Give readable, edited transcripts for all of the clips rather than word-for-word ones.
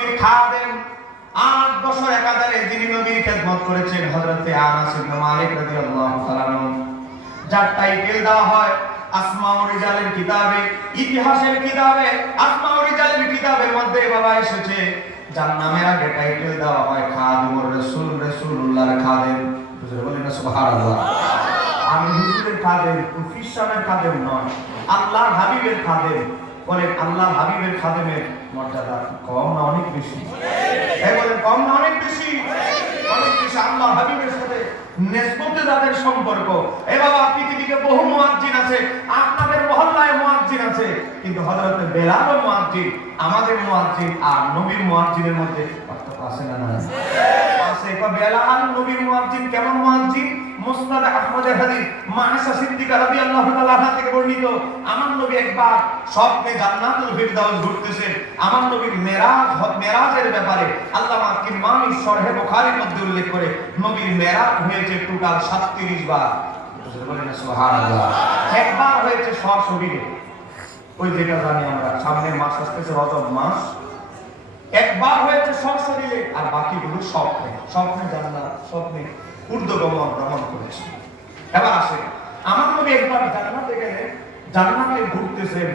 নবীর খাদেম 8 বছর একাধারে যিনি নবীর খেদমত করেছেন হযরতে আনাস ইবনে মালিক রাদিয়াল্লাহু তাআলা যার টাইটেল দেওয়া হয় আসমাউর রিজালের কিতাবে, ইতিহাসের কিতাবে আসমাউর রিজালের কিতাবের মধ্যে বাবা এসেছে যার নামের আগে টাইটেল দেওয়া হয় খাদিমুর রাসূল, রাসূলুল্লাহর খাদেম। বুঝতে বলেন না সুবহানাল্লাহ। আমি হুজুরের খাদেম, কুফির সাহেবের খাদেম নয়, আল্লাহর হাবিবের খাদেম। বলেন আল্লাহর হাবিবের খাদেমের মর্যাদা কম না অনেক বেশি? এই বলেন কম না অনেক বেশি? অনেক বেশি। আল্লাহর হাবিবের সাথে নিসবতে যাদের সম্পর্ক, এ বাবা পৃথিবীতে বহু মুয়াজ্জিন আছে, আপনাদের মহল্লায় মুয়াজ্জিন আছে, কিন্তু হযরত বেলাল মুয়াজ্জিন, আমাদের মুয়াজ্জিন আর নবীর মুয়াজ্জিনের মধ্যে পার্থক্য আছে না? না আছে। বেলাল নবীর মুয়াজ্জিন কেমন মুয়াজ্জিন? মুসনাদ আহমদের হাদিস মায়েশা সিদ্দিকা রাদিয়াল্লাহু তাআলা আনহা থেকে বর্ণিত, আমার নবী একবার স্বপ্নে জান্নাতুল ফিরদাউস ঘুরতেছেন। আমার নবীর মেরাজের ব্যাপারে আল্লামা কিরমানি শরহে বুখারীর মধ্যে উল্লেখ করে নবীর মেরাজ হয়েছে টোটাল 37 বার। বলেন সুবহানাল্লাহ। একবার হয়েছে সশরীরে, ওই যেটা জানি আমরা সামনের মাস আসতেছে রজব মাস, একবার হয়েছে সশরীরে আর বাকিগুলো স্বপ্নে। স্বপ্নে জান্নাত, স্বপ্নে ঊর্ধ্বগমন ভ্রমণ করেছে। এবার আসে আমার নবী একবার জান্নাতে গেলেন, জান্নাতে ঘুরতেছেন,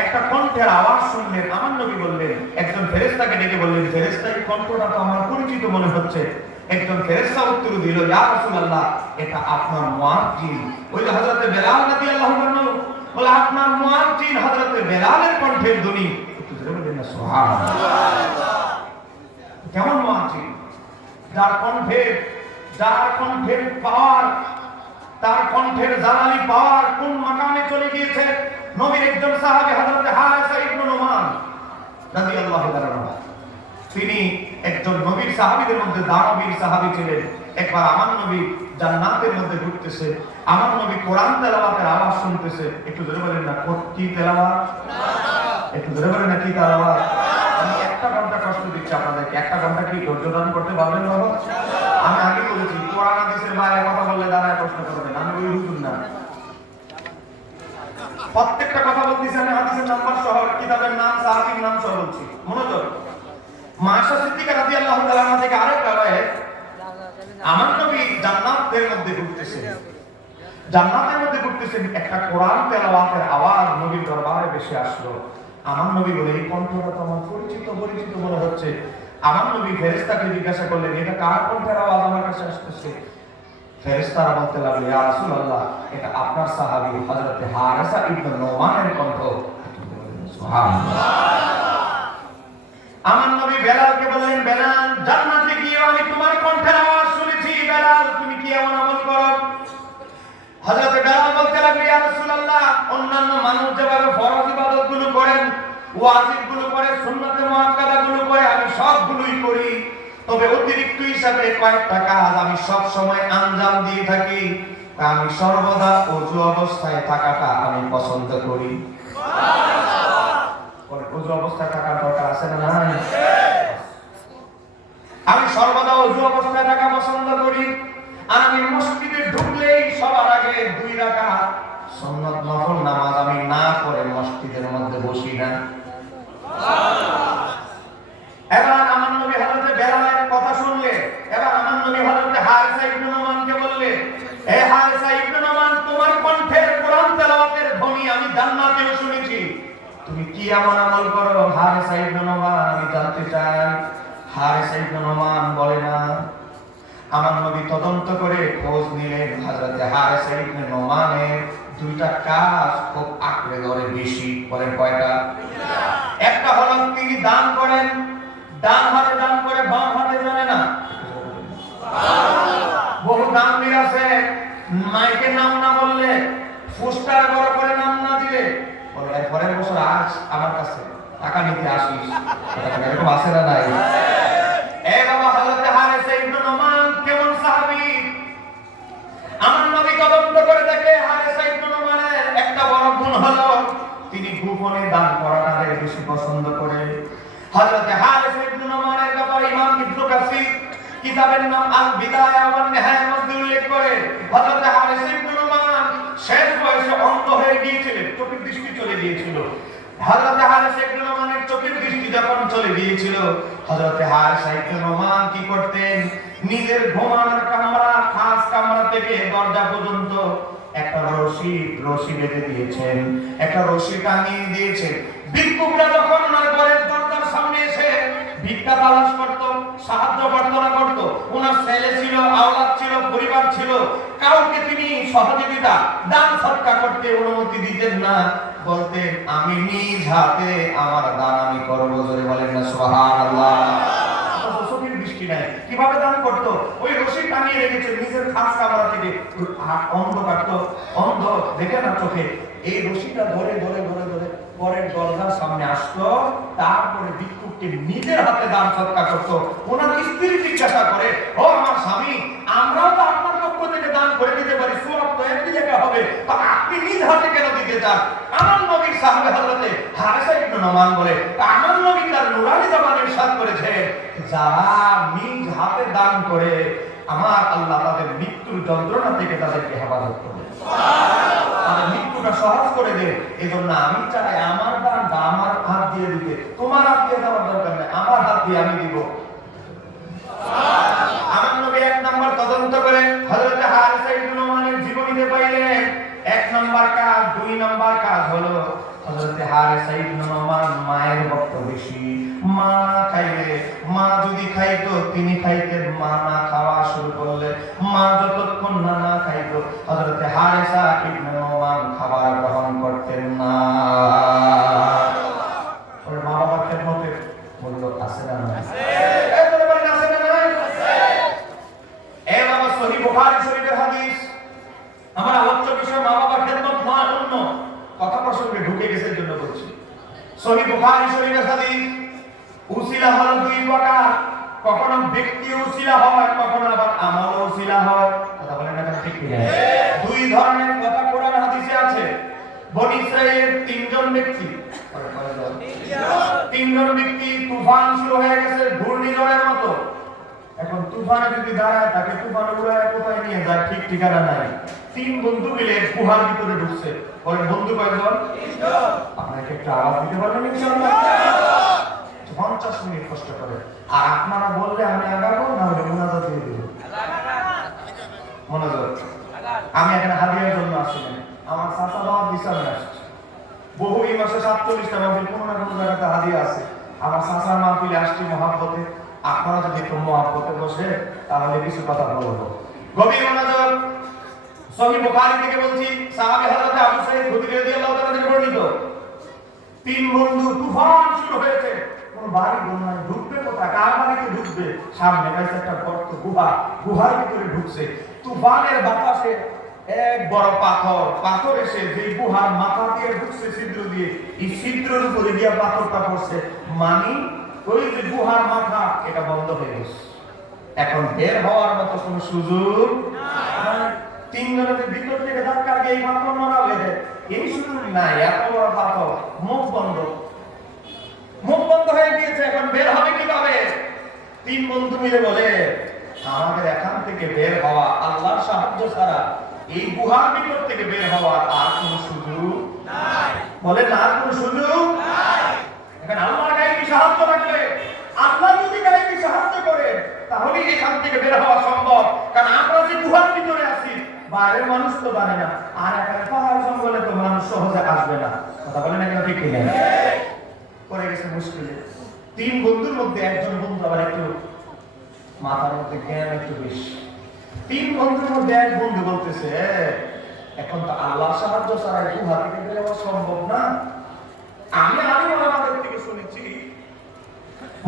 একটা কণ্ঠের আওয়াজ শুনলেন। আমার নবী বললেন, একজন ফেরেশতাকে ডেকে বললেন, ফেরেশতা এই কণ্ঠটা তো আমার পরিচিত মনে হচ্ছে। একজন ফেরেশতা উত্তর দিল, ইয়া রাসূলুল্লাহ এটা আপনার মুয়াজ্জিন। ওই যে হযরত বেলাল রাদিয়াল্লাহু আনহু বলে আপনার মুয়াজ্জিন হযরত বেলালের কণ্ঠের ধ্বনি। বললেন না সুবহানাল্লাহ। কেমন মুয়াজ্জিন? যার কণ্ঠের পাওয়ার, তার কণ্ঠের জালালি পাওয়ার কোন মাকামে চলে গিয়েছে। নবীর একজন সাহাবী হযরত হারিসা ইবনে নুমান রাদিয়াল্লাহু তাআলা, তিনি একজন নবীর সাহাবীদের মধ্যে দানবীর সাহাবী ছিলেন। একবার আমার নবী জান্নাতের মধ্যে ঘুরতেছে, আমার নবী কোরআন তেলাওয়াতের আওয়াজ শুনতেছে। একটু জোরে বলেন না কি তেলাওয়াত? একটু জোরে বলেন না কি তেলাওয়াত? আমি একটা ঘন্টা কষ্ট দিচ্ছি আপনাদেরকে, একটা ঘন্টা কি ধৈর্য ধারণ করতে পারবেন বাবা? আমি আগে বলেছি কোরআন হাদিসের বাইরে কথা বললে দাঁড়ায় প্রশ্ন করবেন, আমি ওই হুজুর না। প্রত্যেকটা কথা বলতেছি আমি হাদিসের নাম্বার সহ, কিতাবের নাম, সাহাবীর নাম সহ বলছি, মনোযোগ। মায়েশা সিদ্দিকা রাদিয়াল্লাহু তাআলা আনহা থেকে আরেক রাওয়ায়াত, আমার নবী জান্নাতের মধ্যে ঘুরতেছেন, জান্নাতের মধ্যে ঘুরতেছেন, একটা কোরআন তেলাওয়াতের আওয়াজ নবীর দরবারে ভেসে আসলো। আমার নবী বলে এই কণ্ঠটা তো আমার পরিচিত মনে হচ্ছে। আমার নবী ফেরেশতাকে জিজ্ঞাসা করলেন, এটা কার কণ্ঠের আওয়াজ আমার কাছে আসতেছে? ফেরেশতারা বলতে লাগলো, ইয়া রাসূলুল্লাহ এটা আপনার সাহাবী হযরত হারিসা ইবনে নুমানের কণ্ঠ। সুবহানাল্লাহ। আমার নবী বেলালকে বললেন, বেলাল জান্নাতে গিয়ে আমি তোমার কণ্ঠের আওয়াজ শুনেছি, বেলাল তুমি কি এমন আমল করো? হযরত বেলাল বলতে লাগলো, ইয়া রাসূলুল্লাহ অন্যান্য মানুষ যেভাবে ফরজ ইবাদতগুলো করেন, ওয়াজিবগুলো করে, সুন্নাতে মুআক্কাদাগুলো করে, আমি সবগুলোই করি, তবে অতিরিক্ত হিসাবে কয়েকটা কাজ আমি সব সময় আঞ্জাম দিয়ে থাকি। আমি সর্বদা ওযু অবস্থায় থাকাটা আমি পছন্দ করি। সুবহানাল্লাহ। ওযু অবস্থায় থাকার দরকার আছে না নাই? আমি সর্বদা ওযু অবস্থায় থাকা পছন্দ করি। আর আমি মসজিদে ঢুকলেই সবার আগে 2 রাকাত সুন্নাত নফল নামাজ আমি না পড়ে মসজিদের মধ্যে বসি না। এবার আমার নবী হযরত বেলালের কথা শুনলে, এবার আমার নবী হযরত হারিসা ইবনে নুমানকে বললে, হে হারিসা ইবনে নুমান তোমার কণ্ঠের কোরআন তেলাওয়াতের ধ্বনি আমি জান্নাতেও শুনেছি, তুমি কি এমন আমল করো? হারিসা ইবনে নুমান আমি জানতে চাই। হারিসা ইবনে নুমান বলে না। আমার নবী তদন্ত করে খোঁজ নিলেন, হযরত হারিসা ইবনে নুমানের 2টা কাজ খুব আঁকড়ে ধরে বেশি। বলেন কয়টা? একটা হলো তিনি দান করেন, ডান হাতে দান করে বাম হাতে জানে না। বহু দানবীর আছে মাইকে নাম না বললে, পোস্টার বড় করে নাম না দিলে বলে এর পরের বছর আজ আমার কাছে টাকা নিতে আসিস। এরকম আছে না নাই? এই বাবা হযরত হারিসা ইবনে নুমান কেমন সাহাবী? আমার নবী তদন্ত করে দেখে হারিসা ইবনে নুমানের একটা বড় গুণ হলো তিনি গোপনে দান করাটা বেশি পছন্দ করে। হযরত হারিসা ইবনে নুমানের ব্যাপারে ইমাম ইবনে কাসির কিতাবের নাম আল বিদায়া ওয়ান নিহায়া মধ্যে উল্লেখ করে, হযরত হারিসা ইবনে নুমান শেষ বয়সে অন্ধ হয়ে গিয়েছিলেন, চোখের দৃষ্টি চলে গিয়েছিল। হযরত হারিসা ইবনে নোমানের চোখের দৃষ্টি যখন চলে গিয়েছিল, হযরত হারিসা ইবনে নোমান কি করতেন, নিজের ঘুমানোর কামরা, খাস কামরা থেকে দরজা পর্যন্ত একটা রশি বেঁধে দিয়েছেন, একটা রশি টাঙিয়ে দিয়েছেন। ভিক্ষুকরা যখন ওনার ঘরের দরজার সামনে এসে ভিক্ষা তালাশ করত, সাহায্য প্রার্থনা করত, ওনার ছেলে ছিল, আওলাদ ছিল, পরিবার ছিল, কাউকে তিনি সহযোগিতা দান সৎকার করতে অনুমতি দিতেন না, বলতেন আমি নিজ হাতে আমার দান আমি করব। জোরে বলেন না সুবহানাল্লাহ। চোখের দৃষ্টি নাই, কিভাবে দান করতো? ওই রশি টানিয়ে রেখেছে নিজের খাস কামরা থেকে, অন্ধকার তো, অন্ধ দেখে না চোখে, এই রশিটা ধরে ধরে ধরে ধরে পরের দরজার সামনে আসতো, তারপরে ভিক্ষুককে নিজের হাতে দান সৎকার করতো। ওনার স্ত্রী জিজ্ঞাসা করে, ও আমার স্বামী, আমরাও তো আপনার পক্ষ থেকে দান করে দিতে পারি, সওয়াব তো একই জায়গায় হবে, তো আপনি নিজ হাতে কেন দিতে চান? আমার নবীর সাহাবে হযরতে হারিসা ইবনে নোমান বলে, আমার নবী তার নুরানি জবানে ইরশাদ করেছে, যারা নিজ হাতে দান করে আমার আল্লাহ তাদের মৃত্যুর যন্ত্রণা থেকে তাদেরকে হেফাজত করবে, তাদের মৃত্যুটা সহজ করে দেয়। এজন্য আমি চাই আমার দানটা আমার হাত দিয়ে দিতে, তোমার হাত দিয়ে দেওয়ার দরকার নেই, আমার হাত দিয়ে আমি দিব। আমার নবী এক নাম্বার তদন্ত করে হযরত হারিসা ইবনে নোমানের জীবনীতে পাইলেন, এক নাম্বার কাজ, দুই নাম্বার কাজ হলো হযরত হারিসা ইবনে নোমান মায়ের ভক্ত বেশি। মা খাইলে, মা যদি খাইতো তিনি খাইতেন, মা না খাওয়া শুরু করলে, মা যতক্ষণ না খাইতো হযরত হারিসা ইবনে নোমান খাবার গ্রহণ করতেন না। ওর মা বাবার খেদমতে মূল্য আছে না? আছে। এই বলে বলেন আছে না? আছে। এই বাবা সহিহ বুখারী শরীফের হাদিস। আমার আলোচ্য বিষয় মা বাবার খেদমত নয়, অন্য কথা প্রসঙ্গে ঢুকে গেছে জন্য বলছি। সহিহ বুখারী শরীফের হাদিস, উসিলা হলো দুই প্রকার, কখনো ব্যক্তি উসিলা হয়, কখনো আবার আমল উসিলা হয়। কথা বলেন না ঠিক কি? দুই ধরনের কথা কোরআন হাদিসে আছে। বনি ইসরাইলের তিনজন ব্যক্তি, তুফান শুরু হয়ে গেছে ঘূর্ণিঝড়ের মতো। এখন তুফানে যদি দাঁড়ায় তাকে তুফান উড়ায় কোথায় নিয়ে যায় ঠিক ঠিকানা নাই। তিন বন্ধু মিলে গুহার ভিতরে ঢুকছে। বলেন বন্ধু কয়জন? আপনাকে একটু আওয়াজ দিতে পারবেন ইনশাআল্লাহ? 50 মিনিট কষ্ট করে, আর আপনারা বললে আমি আগাবো, না হলে মুনাজাত দিয়ে দেব। মনোযোগ, আমি এখানে হাদিয়ার জন্য আসিনি, আমার চাচা বাবা বিছানে আসছে। বহু এই মাসে 47টা মাহফিল, কোনো না কোনো জায়গাতে হাদিয়া আছে। আমার চাচার মাহফিলে আসছি মহাব্বতে, আপনারা যদি একটু মহাব্বতে বসে তাহলে কিছু কথা বলবো। গভীর মনোযোগ। সহিহ বুখারী থেকে বলছি, সাহাবী হযরত আবু সাঈদ খুদরী রাদিয়াল্লাহু তাআলা থেকে বর্ণিত, তিন বন্ধু, তুফান শুরু হয়েছে, কোন বাড়ি ঘর নাই, ঢুকবে কোথায়, কার বাড়িতে ঢুকবে? সামনে গাইছে একটা গর্ত, গুহার ভিতরে ঢুকছে। তুফানের বাতাসে এক বড় পাথর এসে যে গুহার মাথা দিয়ে ঢুকছে ছিদ্র দিয়ে, এই ছিদ্রের উপরে গিয়া পাথরটা পড়ছে, মানে ওই যে গুহার মাথা এটা বন্ধ হয়ে গেছে। এখন বের হওয়ার মতো কোনো সুযোগ নাই। তিনজনের ভিতর থেকে ধাক্কা দিয়ে এই পাথর মারা হয়ে এই সুযোগ নাই। এত বড় পাথর, মুখ বন্ধ হয়ে গিয়েছে, এখন বের হবে কিভাবে? তিন বন্ধু মিলে বলে, আমাদের এখান থেকে বের হওয়া আল্লাহর সাহায্য ছাড়া, এই গুহার ভিতর থেকে বের হওয়ার আর কোন সুযোগ নাই। বলে না, আর কোন সুযোগ নাই। এখন আল্লাহর গায়েবী সাহায্য লাগবে। আল্লাহ যদি গায়েবী সাহায্য করে তাহলে এখান থেকে বের হওয়া সম্ভব। কারণ আমরা যে গুহার ভিতরে আছি, বাইরের মানুষ তো জানে না, আর এখানে পাহাড় জঙ্গলে তো মানুষ সহজে আসবে না। কথা বলেন না ঠিক কিনা? পড়ে গেছে মুশকিলে। তিন বন্ধুর মধ্যে একজন বন্ধু আবার একটু মাথার মধ্যে জ্ঞান একটু বেশি। তিন বন্ধুর মধ্যে এক বন্ধু বলতেছে, এখন তো আল্লাহ সাহায্য ছাড়া গুহা থেকে বের হওয়া সম্ভব না। আমি আমাদের থেকে শুনেছি,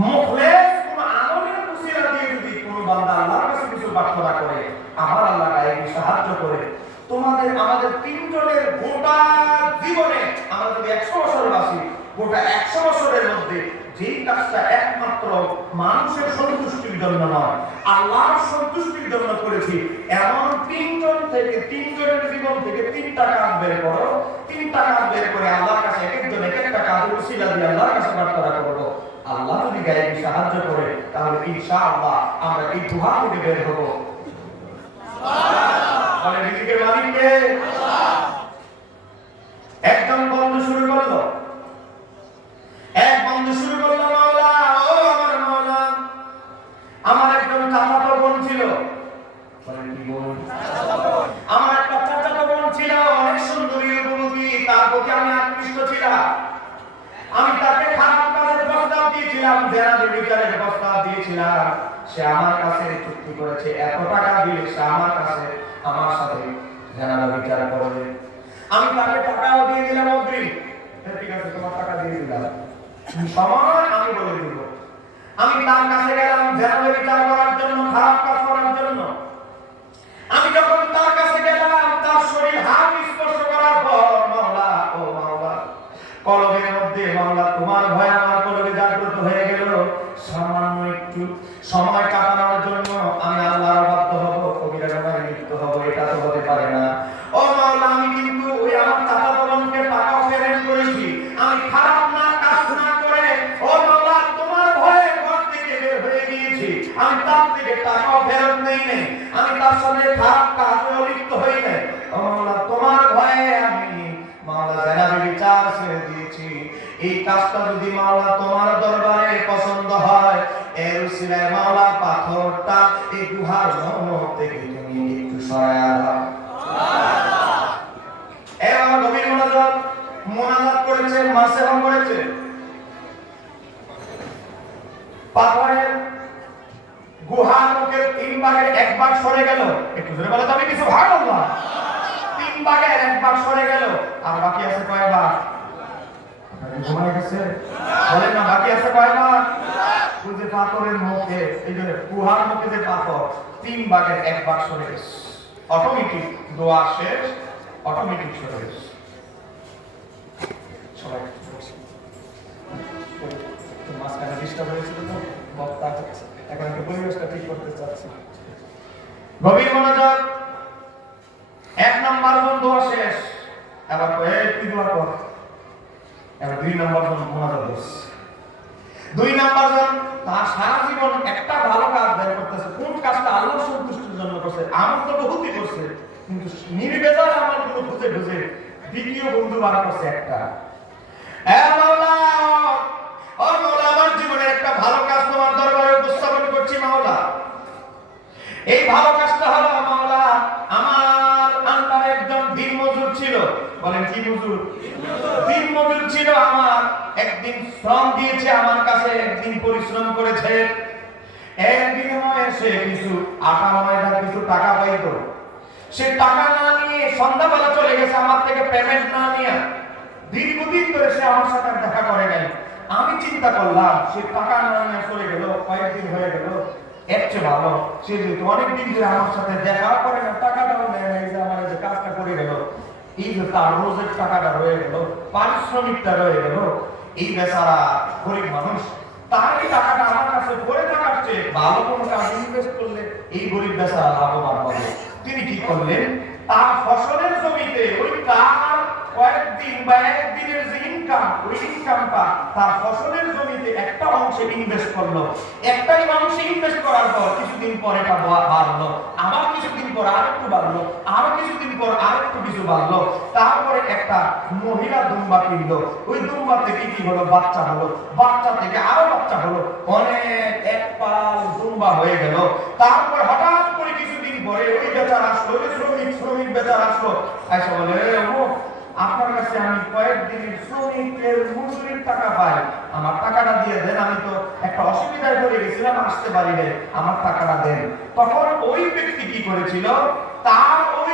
মুখলেস কোন আমলের উসিলা দিয়ে যদি কোন বান্দা আল্লাহর কাছে কিছু প্রার্থনা করে, আমার আল্লাহ গায়েবী সাহায্য করে। আমাদের তিনজনের গোটা জীবনে আমরা যদি 100 বছর বাঁচি, গোটা 100 বছরের মধ্যে যেই কাজটা একমাত্র মানুষের সন্তুষ্টির জন্য নয়, আল্লাহর সন্তুষ্টির জন্য করেছি, এমন তিনজনের জীবন থেকে 3টা কাজ বের করো। 3টা কাজ বের করে আল্লাহর কাছে একজন এক একটা কাজ উসিলা দিয়ে আল্লাহর কাছে প্রার্থনা করবো। আল্লাহ যদি গায়েবী সাহায্য করে তাহলে ইনশাআল্লাহ আমরা এই গুহা থেকে বের হবো। বলে রিজিকের মালিক কে? আল্লাহ। একজন বন্ধু শুরু করলো, দিয়েছিলাম, জেনা বিচারের প্রস্তাব দিয়েছিলাম, সে আমার কাছে চুক্তি করেছে এত টাকা দিলে সে আমার কাছে আমার সাথে জেনা বিচার করবে। আমি তাকে টাকাও দিয়ে দিলাম অগ্রিম, ঠিক আছে তোমার টাকা দিয়ে দিলাম, সময় আমি বলে দিব। আমি তার কাছে গেলাম জেনা বিচার করার জন্য, খারাপ কাজ করার জন্য। আমি যখন তার কাছে গেলাম, তার শরীর হাত স্পর্শ করার পর মাওলা, ও মাওলা, কলবের মধ্যে মাওলা তোমার ভয় আমার কলবে জাগ্রত হয়ে গেল। সামান্য একটু সময় কাটানোর জন্য আমি আল্লাহর বাধ্য হব, কবিরা গুনাহে লিপ্ত হব, এটা তো হতে পারে না। ও মাওলা, আমি কিন্তু ওই আমার চাচা বোনকে টাকা পেমেন্ট করেছি, আমি খারাপ না কাজ না করে ও মাওলা তোমার ভয়ে ঘর থেকে বের হয়ে গিয়েছি, আমি তার থেকে টাকা ফেরত নেই নাই, আমি তার সাথে খারাপ কাজে লিপ্ত হই নাই। ও মাওলা, তোমার ভয়ে আমি মাওলা জেনার বিচার ছেড়ে দিয়েছি। এই কাজটা যদি মাওলা তোমার দরবারে পছন্দ হয়, এর উসিলায় মাওলা পাথরটা এই গুহার মধ্যে থেকে তুমি একটু সরায়া দাও। সুবহানাল্লাহ। এবার গভীর মোনাজাত করেছে, মাসেহম করেছে। পাথরের গুহার মুখের 3 ভাগের 1 ভাগ সরে গেল। একটু জোরে বলো তবে কি সুবহানাল্লাহ। 3 ভাগের 1 ভাগ সরে গেল, আর বাকি আছে কয় ভাগ? ঘুমায় গেছে বলেন না, বাকি আছে কয় ভাগ? ওই যে পাথরের মুখে, এই যে গুহার মুখে যে পাথর, 3 ভাগের 1 ভাগ সরে গেছে। অটোমেটিক দোয়া শেষ, অটোমেটিক সরে গেছে। সবাই মাঝখানে ডিস্টার্ব হয়েছিল তো, বক্তা এখন একটু পরিবেশটা ঠিক করতে চাচ্ছি। গভীর মনোযোগ। 1 নাম্বার দোয়া শেষ, এবার তুই দোয়া কর। এবার 2 নাম্বার মোনাজাত দোষ। 2 নাম্বার তার সারা জীবন একটা ভালো কাজ বের করতেছে, কোন কাজটা আল্লাহর সন্তুষ্টির জন্য করছে, আমার তো বহুতই করছে, কিন্তু নির্বেজাল আমার গুলো খুঁজে খুঁজে দ্বিতীয় বন্ধু বার করছে একটা। মাওলা, ও মাওলা, আমার জীবনে একটা ভালো কাজ তোমার দরবারে উপস্থাপন করছি মাওলা। এই ভালো কাজটা হলো মাওলা, আমার আন্ডারে একজন দিন মজুর ছিল। বলেন কি মজুর? দিন মজুর ছিল আমার, একদিন শ্রম দিয়েছে আমার কাছে, একদিন পরিশ্রম করেছে, একদিন সে কিছু আটা ময়দা কিছু টাকা পাইতো। সে টাকা না নিয়ে সন্ধ্যাবেলা চলে গেছে, আমার থেকে পেমেন্ট না নিয়ে। দীর্ঘদিন ধরে সে আমার সাথে দেখা করে নাই। আমি চিন্তা করলাম সে টাকা না নিয়ে চলে গেল, কয়েকদিন হয়ে গেল, এর চেয়ে ভালো সে যেহেতু অনেকদিন ধরে আমার সাথে দেখা করে না, টাকাটাও নেয় না, এই যে আমার যে কাজটা করে গেল, এই যে তার রোজের টাকাটা রয়ে গেল, পারিশ্রমিকটা রয়ে গেল, এই বেচারা গরিব মানুষ, তার এই টাকাটা আমার কাছে পড়ে থাকার চেয়ে ভালো কোনো কাজ ইনভেস্ট করলে এই গরিব বেচারা লাভবান হবে। তিনি কি করলেন, তার ফসলের জমিতে ওই তার কয়েকদিন বা একদিনের যে ইনকাম, ওই ইনকামটা তার ফসলের জমিতে একটা অংশে ইনভেস্ট করলো। একটাই অংশে ইনভেস্ট করার পর কিছুদিন পর এটা বাড়লো, আবার কিছুদিন পর আরেকটু বাড়লো, আরো কিছুদিন পর আরেকটু কিছু বাড়লো। তারপরে একটা মহিলা দুম্বা কিনলো, ওই দুম্বা থেকে কি হলো, বাচ্চা হলো, বাচ্চা থেকে আরো বাচ্চা হলো, অনেক এক পাল দুম্বা হয়ে গেল। তারপর হঠাৎ করে কিছুদিন পরে ওই বেচারা আসলো, ওই শ্রমিক বেচারা আসলো, আইসা বলে, আপনার কাছে আমি কয়েকদিনের শ্রমিকের মজুরির টাকা পাই, আমার টাকাটা দিয়ে দেন, আমি তো একটা অসুবিধায় পড়ে গেছিলাম, আসতে পারি নাই, আমার টাকাটা দেন। তখন ওই ব্যক্তি কি করেছিল, তার ওই